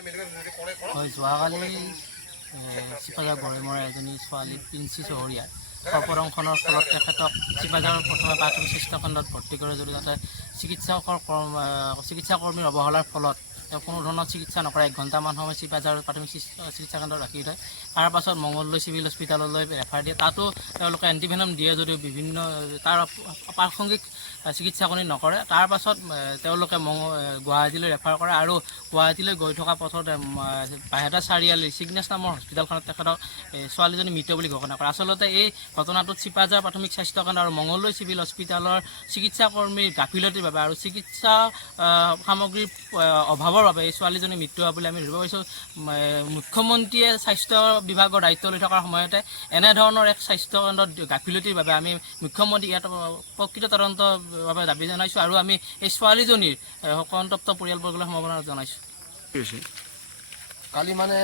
হয়, যোৱাকালি চিপাঝাৰ গড়েমৰা এজনী ছোৱালী প্ৰিন্সি চহৰীয়া সৰ্পদংশনৰ ফলত তেখেতক চিপাঝাৰৰ প্ৰথমে প্ৰাথমিক স্বাস্থ্যকেন্দ্ৰত ভৰ্তি কৰে যদিও তাতে চিকিৎসাকৰ্মীৰ অৱহেলাৰ ফলত তেওঁ কোনো ধৰণৰ চিকিৎসা নকৰে 1 ঘণ্টামান সময় চিপাঝাৰ প্ৰাথমিক চিকিৎসা কেন্দ্ৰত ৰাখি থয়। তাৰ পাছত মঙলদৈ চিভিল হস্পিটেললৈ ৰেফাৰ দিয়ে। তাতো তেওঁলোকে এণ্টিভেনম দিয়ে যদিও বিভিন্ন তাৰ প্ৰাসংগিক চিকিৎসা কোনো নকৰে। তাৰ পাছত তেওঁলোকে গুৱাহাটীলৈ ৰেফাৰ কৰে আৰু গুৱাহাটীলৈ গৈ থকা পথত বাহেটা চাৰিআলি ছিগনেছ নামৰ হস্পিটেলখনত তেখেতক ছোৱালীজনী মৃত বুলি ঘোষণা কৰে। আচলতে এই ঘটনাটোত চিপাঝাৰ প্ৰাথমিক স্বাস্থ্যকেন্দ্ৰ আৰু মঙলদৈ চিভিল হস্পিটেলৰ চিকিৎসাকৰ্মীৰ গাফিলতিৰ বাবে আৰু চিকিৎসা সামগ্ৰীৰ অভাৱৰ বাবে এই ছোৱালীজনীৰ মৃত্যু হোৱা বুলি আমি ধৰিব পাৰিছোঁ। মুখ্যমন্ত্ৰীয়ে স্বাস্থ্য বিভাগৰ দায়িত্ব লৈ থকাৰ সময়তে এনেধৰণৰ এক স্বাস্থ্যকেন্দ্ৰত গাফিলতিৰ বাবে আমি মুখ্যমন্ত্ৰীক ইয়াত প্ৰকৃত তদন্তৰ বাবে দাবী জনাইছোঁ আৰু আমি এই ছোৱালীজনীৰ সন্তপ্ত পৰিয়ালবৰ্গলৈ সমবেদনা জনাইছোঁ। কালি মানে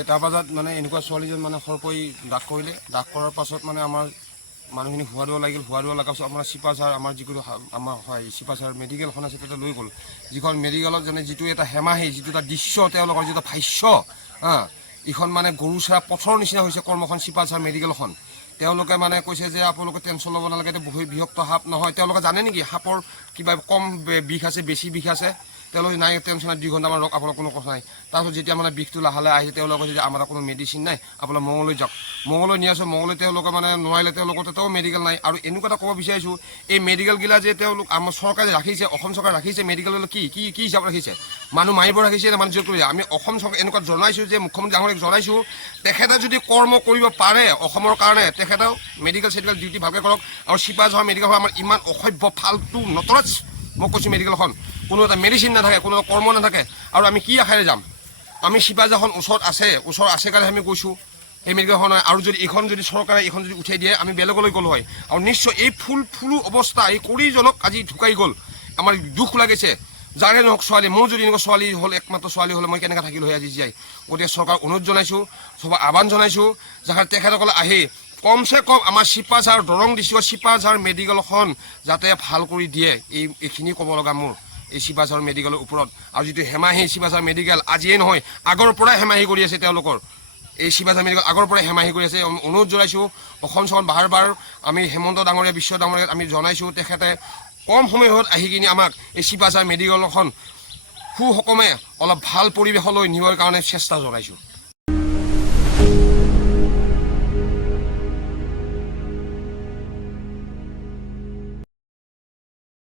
1টা বজাত মানে এনেকুৱা ছোৱালীজন মানে সৰকৈ ডাক কৰিলে। ডাক কৰাৰ পাছত মানে আমাৰ মানুহখিনি হোৱা দিব লাগিল। হোৱা দিব লগাৰ পাছত আমাৰ চিপাঝাৰ আমাৰ যিটো আমাৰ হয় চিপাঝাৰ মেডিকেলখন আছে তাতে লৈ গ'ল। যিখন মেডিকেলত যেনে যিটো এটা হেমাহি যিটো এটা দৃশ্য তেওঁলোকৰ যিটো ভাষ্য এইখন মানে গৰু চৰা পথৰ নিচিনা হৈছে কৰ্মখন চিপাঝাৰ মেডিকেলখন। তেওঁলোকে মানে কৈছে যে আপোনালোকে টেনশ্যন ল'ব নালাগে, এইটো বহুত বিষাক্ত সাপ নহয়। তেওঁলোকে জানে নেকি সাপৰ কিবা কম বিষ আছে বেছি বিষ আছে? তেওঁলোকে নাই টেনশ্যন নাই, 2 ঘণ্টামান ৰখ, আপোনাৰ কোনো কথা নাই। তাৰপিছত যেতিয়া মানে বিষটো লাহে লাহে আহিছে তেওঁলোকে যদি আমাৰ কোনো মেডিচিন নাই, আপোনাৰ মঙললৈ যাওক। মঙললৈ নি আছোঁ। মঙললৈ তেওঁলোকে মানে নোৱাৰিলে, তেওঁলোকৰ তাতেও মেডিকেল নাই। আৰু এনেকুৱা এটা ক'ব বিচাৰিছোঁ, এই মেডিকেলগিলা যে তেওঁলোক আমাৰ চৰকাৰে ৰাখিছে, অসম চৰকাৰে ৰাখিছে, মেডিকেলবিলাক কি হিচাপ ৰাখিছে? মানুহ মাৰিব ৰাখিছে নে মানুহ জোৰ কৰিছে? আমি অসম চৰকাৰ এনেকুৱা জনাইছোঁ যে মুখ্যমন্ত্ৰী ডাঙৰীয়াক জনাইছোঁ, তেখেতে যদি কৰ্ম কৰিব পাৰে অসমৰ কাৰণে, তেখেতেও মেডিকেল চেডিকেল ডিউটি ভালকৈ কৰক। আৰু চিপাঝাৰ মেডিকেলখন আমাৰ ইমান অসভ্য ফাল্টু নটৰাজ, মই কৈছোঁ মেডিকেলখন কোনো এটা মেডিচিন নাথাকে, কোনো এটা কৰ্ম নাথাকে। আৰু আমি কি আশাৰে যাম? আমি চিপাঝাৰখন ওচৰত আছে কাৰণে আমি কৈছোঁ এই মেডিকেলখন। আৰু যদি এইখন যদি চৰকাৰে এইখন যদি উঠাই দিয়ে আমি বেলেগলৈ গ'লো হয়। আৰু নিশ্চয় এই ফুলো অৱস্থা এই কৰিজনক আজি ঢুকাই গ'ল, আমাৰ দুখ লাগিছে। যাৰে নহওক ছোৱালী, মোৰ যদি এনেকুৱা ছোৱালী হ'ল, একমাত্ৰ ছোৱালী হ'লে মই কেনেকৈ থাকিলোঁ হয় আজি জীয়াই। গতিকে চৰকাৰক অনুৰোধ জনাইছোঁ, চবক আহ্বান জনাইছোঁ, যাতে তেখেতসকলে আহি কমচে কম আমাৰ চিপাঝাৰ দৰং ডিষ্ট্ৰিক্টৰ চিপাঝাৰ মেডিকেলখন যাতে ভাল কৰি দিয়ে, এইখিনি ক'ব লগা মোৰ এই চিপাঝাৰ মেডিকেলৰ ওপৰত। আৰু যিটো হেমাহি চিপাঝাৰ মেডিকেল আজিয়ে নহয়, আগৰ পৰাই হেমাহি কৰি আছে তেওঁলোকৰ। এই চিপাঝাৰ মেডিকেল আগৰ পৰাই হেমাহি কৰি আছে। অনুৰোধ জনাইছোঁ অসম চৰকাৰ বাৰ আমি হেমন্ত ডাঙৰীয়া, বিশ্ব ডাঙৰীয়াক আমি জনাইছোঁ, তেখেতে কম সময়ত আহি কিনি আমাক এই চিপাঝাৰ মেডিকেলখন সুসকমে অলপ ভাল পৰিৱেশলৈ নিবৰ কাৰণে চেষ্টা জনাইছোঁ।